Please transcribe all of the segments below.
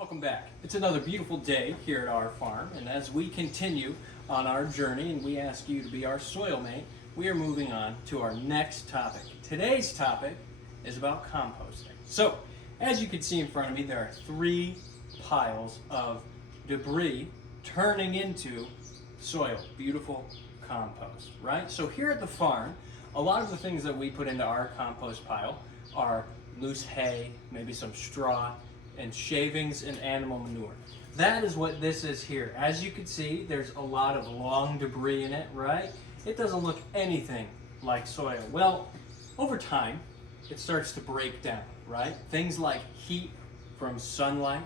Welcome back. It's another beautiful day here at our farm, and as we continue on our journey and we ask you to be our soil mate, we are moving on to our next topic. Today's topic is about composting. So, as you can see in front of me, there are 3 piles of debris turning into soil, beautiful compost, right? So here at the farm, a lot of the things that we put into our compost pile are loose hay, maybe some straw, and shavings and animal manure. That is what this is here. As you can see, there's a lot of long debris in it, right? It doesn't look anything like soil. Well, over time, it starts to break down, right? Things like heat from sunlight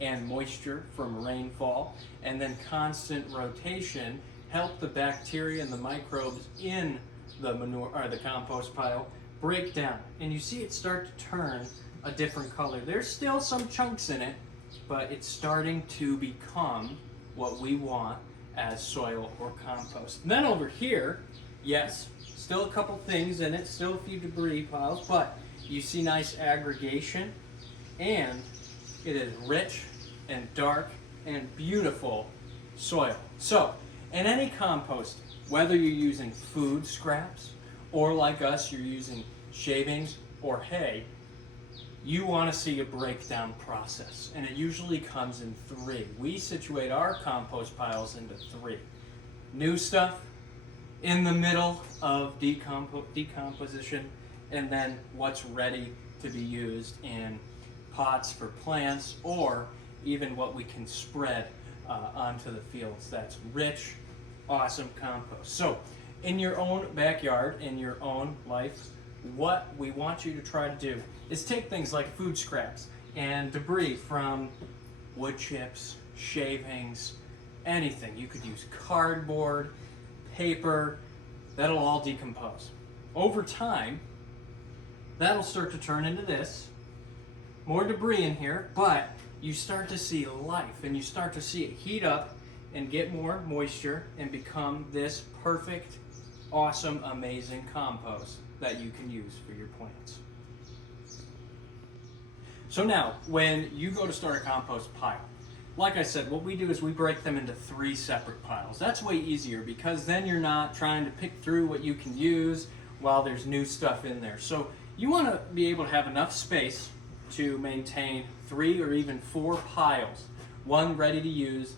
and moisture from rainfall, and then constant rotation help the bacteria and the microbes in the manure or the compost pile break down. And you see it start to turn a different color. There's still some chunks in it, but it's starting to become what we want as soil or compost. And then over here, yes, still a couple things in it, still a few debris piles, but you see nice aggregation, and it is rich and dark and beautiful soil. So, in any composting, whether you're using food scraps, or like us, you're using shavings or hay, you want to see a breakdown process, and it usually comes in 3. We situate our compost piles into 3. New stuff in the middle of decomposition, and then what's ready to be used in pots for plants, or even what we can spread onto the fields. That's rich, awesome compost. So in your own backyard, in your own life, what we want you to try to do is take things like food scraps and debris from wood chips, shavings, anything. You could use cardboard, paper, that'll all decompose. Over time, that'll start to turn into this. More debris in here, but you start to see life, and you start to see it heat up and get more moisture and become this perfect, awesome, amazing compost that you can use for your plants. So now, when you go to start a compost pile, like I said, what we do is we break them into 3 separate piles. That's way easier because then you're not trying to pick through what you can use while there's new stuff in there. So you want to be able to have enough space to maintain 3 or even 4 piles. One ready to use,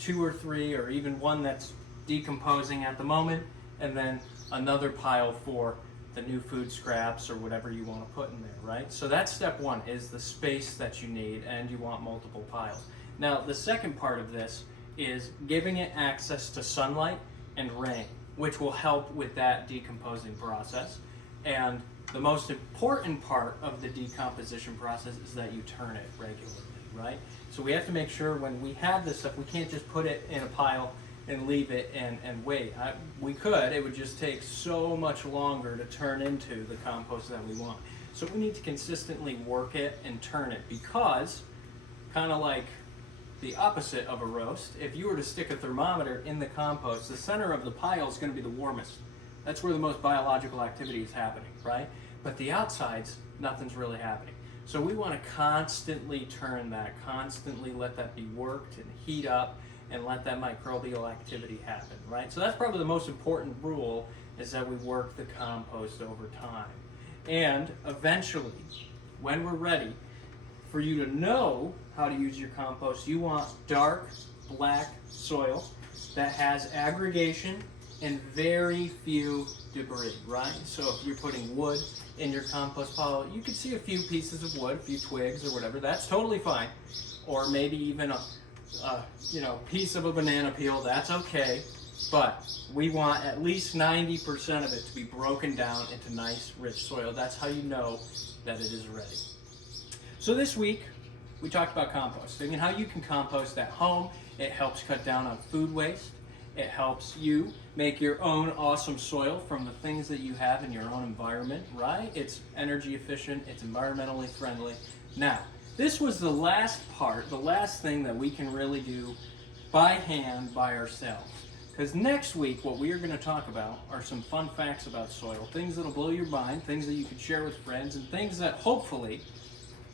2 or 3, or even one that's decomposing at the moment, and then another pile for the new food scraps or whatever you want to put in there, right? So that's step 1, is the space that you need, and you want multiple piles. Now, the second part of this is giving it access to sunlight and rain, which will help with that decomposing process. And the most important part of the decomposition process is that you turn it regularly, right? So we have to make sure when we have this stuff, we can't just put it in a pile and leave it and wait. We could, it would just take so much longer to turn into the compost that we want. So we need to consistently work it and turn it, because kind of like the opposite of a roast, if you were to stick a thermometer in the compost, the center of the pile is going to be the warmest. That's where the most biological activity is happening, right? But the outsides, nothing's really happening. So we want to constantly turn that, constantly let that be worked and heat up, and let that microbial activity happen, right? So that's probably the most important rule, is that we work the compost over time. And eventually, when we're ready for you to know how to use your compost, you want dark, black soil that has aggregation and very few debris, right? So if you're putting wood in your compost pile, you can see a few pieces of wood, a few twigs or whatever, that's totally fine. Or maybe even a piece of a banana peel, that's okay. But we want at least 90% of it to be broken down into nice, rich soil. That's how you know that it is ready. So this week, we talked about composting and how you can compost at home. It helps cut down on food waste. It helps you make your own awesome soil from the things that you have in your own environment, right? It's energy efficient, it's environmentally friendly. Now, this was the last part, the last thing that we can really do by hand, by ourselves. Because next week, what we are going to talk about are some fun facts about soil, things that'll blow your mind, things that you can share with friends, and things that hopefully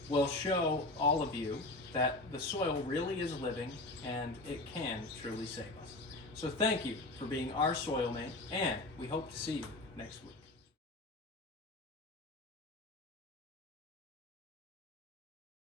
will show all of you that the soil really is living and it can truly save us. So thank you for being our soil mate, and we hope to see you next week.